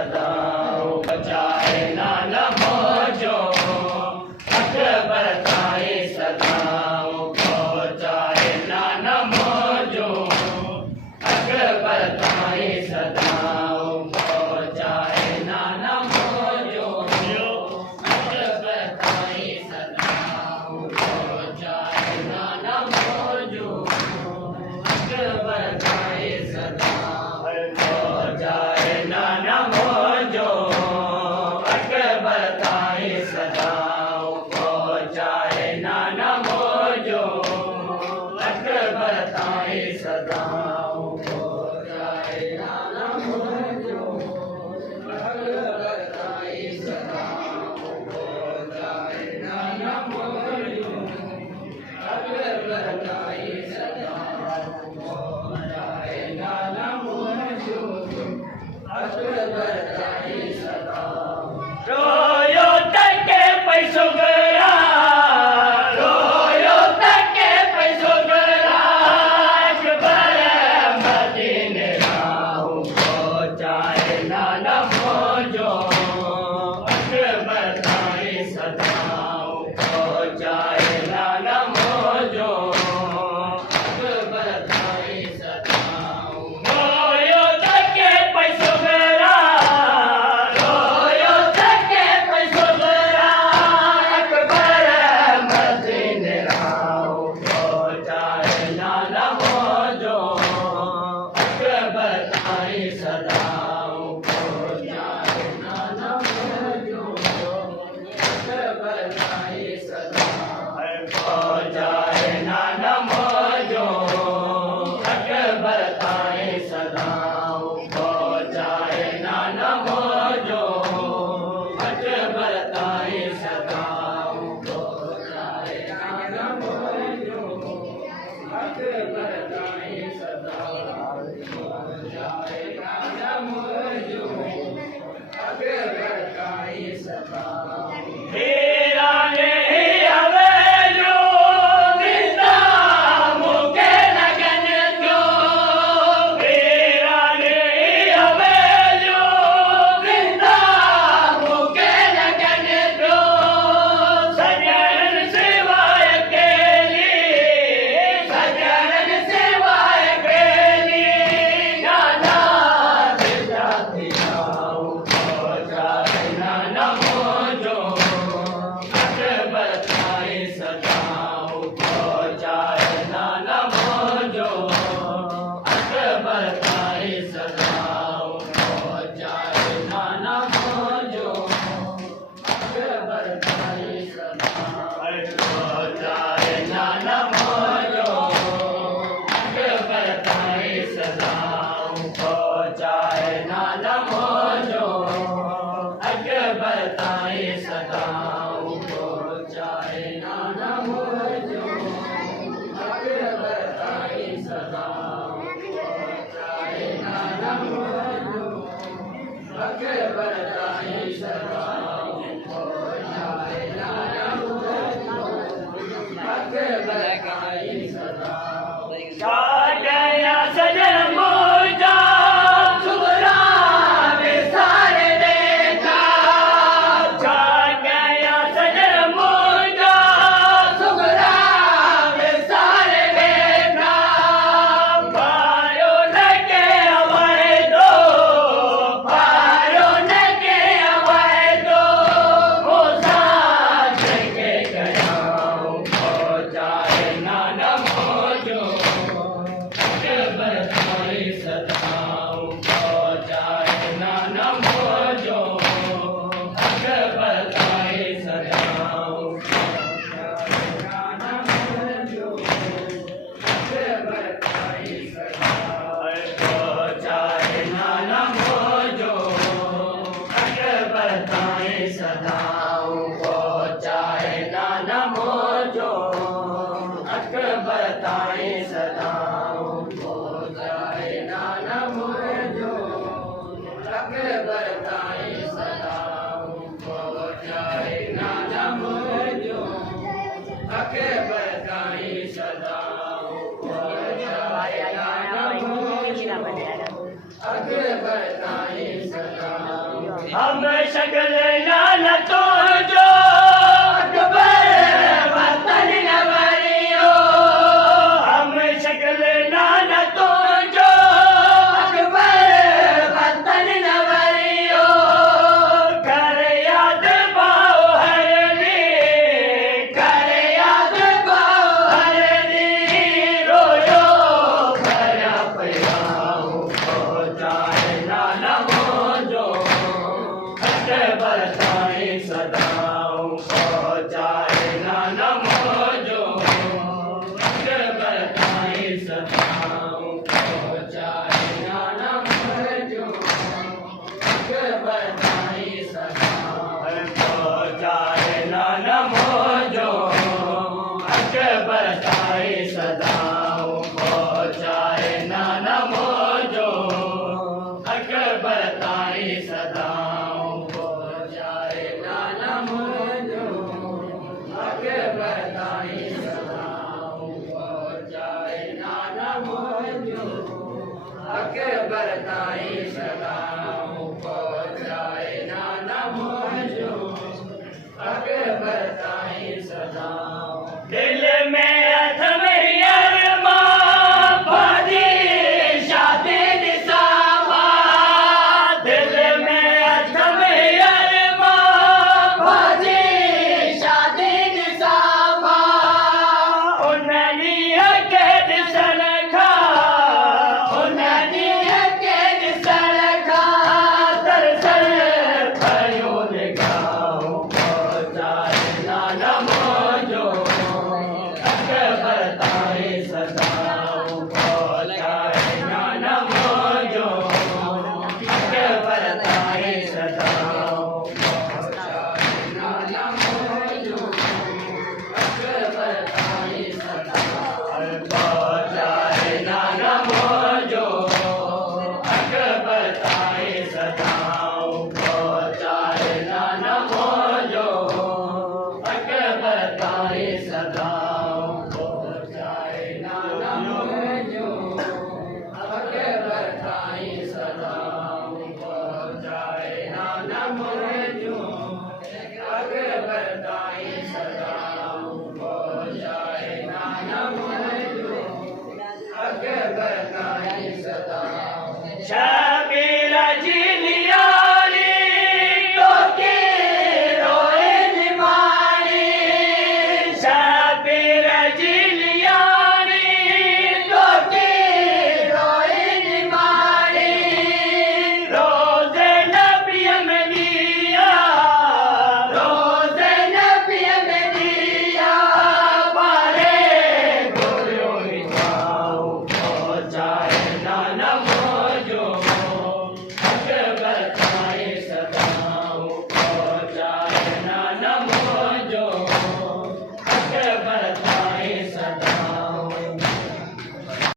सदा बचाए ना नमो जो अकबर ताए सदा बचाए ना नमो जो अकबर ताए सदा बचाए ना नमो जो अकबर ताए सदा बचाए ना नमो जो अकबर ताए सदा बचाए ना नमो जो अकबर ताए सदा बचाए ना नमो जो अकबर ताए सदा बचाए ना नमो जो अकबर ताए सदा बचाए ना नमो जो अकबर ताए सदा बचाए ना नमो जो अकबर ताए सदा रोयो तक के पैसों गया रोयो तक के पैसों गया अकबर मदीने राहु पहुंचाए ना नमो जो अकबर ताए सदा पहुंचाए ना नमो जो अकबर ताए सदा रोयो तक के पैसों गया रोयो तक के पैसों गया अकबर मदीने राहु पहुंचाए ना नमो जो अकबर ताए सदा पहुंचाए ना नमो जो अकबर ताए सदा पहुंचाए ना नमो जो अकबर ताए सदा पहुंचाए ना नमो जो अकबर ताए सदा पहुंचाए ना नमो जो अकबर ताए सदा पहुंचाए ना नमो जो अकबर ताए सदा हेरा ने हवेलो जिंदा मुके लगन जो हेरा ने हवेलो जिंदा मुके लगन जो सजन सिवाय केली सजन सिवाय केली नाना जाति जाओ पहुंचाए ना नमो जो हम शकल नाना तो जो अकबर वतन नवरियो हम शकल नाना तो जो अकबर वतन नवरियो कर याद बाओ हरनी कर याद बाओ हरनी रोयो भरा पयाओ जाए नाना मोजो अकबर ताई सदाओ जाए नाना मोजो अकबर ताई सदाओ जाए नाना मोजो अकबर ताई सदाओ जाए नाना मोजो अकबर ताई सदाओ जाए नाना मोजो अकबर ताई सदाओ जाए नाना मोजो अकबर ताई सदाओ जाए नाना मोजो अकबर